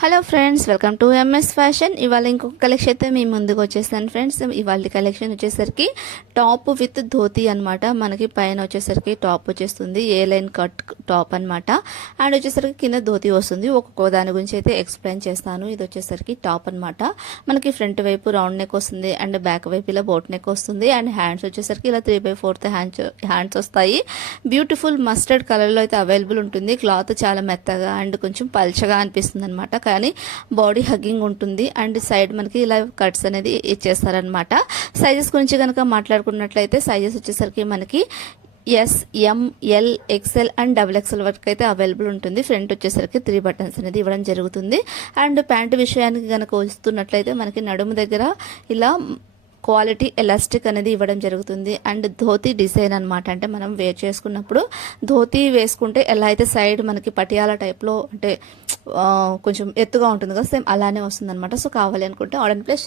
Hello friends, welcome to MS fashion. ఇవాళ ఇంకొక collection అయితే మీ ముందుకు వచ్చేసాను ఫ్రెండ్స్. ఇవాళ కలెక్షన్ వచ్చేసరికి టాప్ విత్ ధోతి అనమాట. మనకి పైన వచ్చేసరికి టాప్ వచ్చేస్తుంది, ఏ లైన్ కట్ టాప్ అనమాట. అండ్ వచ్చేసరికి కింద ధోతి వస్తుంది. ఒక్కొక్క దాని గురించి అయితే ఎక్స్ప్లెయిన్ చేస్తాను. ఇది వచ్చేసరికి టాప్ అనమాట. మనకి ఫ్రంట్ వైపు రౌండ్ నెక్ వస్తుంది అండ్ బ్యాక్ వైపు ఇలా బోట్ నెక్ వస్తుంది. అండ్ హ్యాండ్స్ వచ్చేసరికి ఇలా 3/4 హ్యాండ్స్ వస్తాయి. బ్యూటిఫుల్ మస్టర్డ్ కలర్ లో అయితే అవైలబుల్ ఉంటుంది. క్లాత్ చాలా మెత్తగా అండ్ కొంచెం పల్చగా అనిపిస్తుంది అనమాట. కానీ బాడీ హగ్గింగ్ ఉంటుంది. అండ్ సైడ్ మనకి ఇలా కట్స్ అనేది ఇచ్చేస్తారనమాట. సైజెస్ గురించి కనుక మాట్లాడుకున్నట్లయితే సైజెస్ వచ్చేసరికి మనకి S, M, L, XL and XXL వరకు అయితే అవైలబుల్ ఉంటుంది. ఫ్రంట్ వచ్చేసరికి 3 బటన్స్ అనేది ఇవ్వడం జరుగుతుంది. అండ్ ప్యాంటు విషయానికి కనుక వస్తున్నట్లయితే మనకి నడుము దగ్గర ఇలా క్వాలిటీ ఎలాస్టిక్ అనేది ఇవ్వడం జరుగుతుంది. అండ్ ధోతి డిజైన్ అనమాట. అంటే మనం వేర్ చేసుకున్నప్పుడు ధోతి వేసుకుంటే ఎలా అయితే సైడ్ మనకి పటియాల టైప్లో అంటే కొంచెం ఎత్తుగా ఉంటుంది కదా, సేమ్ అలానే వస్తుంది అనమాట. సో కావాలి అనుకుంటే ఆర్డర్ ప్లేస్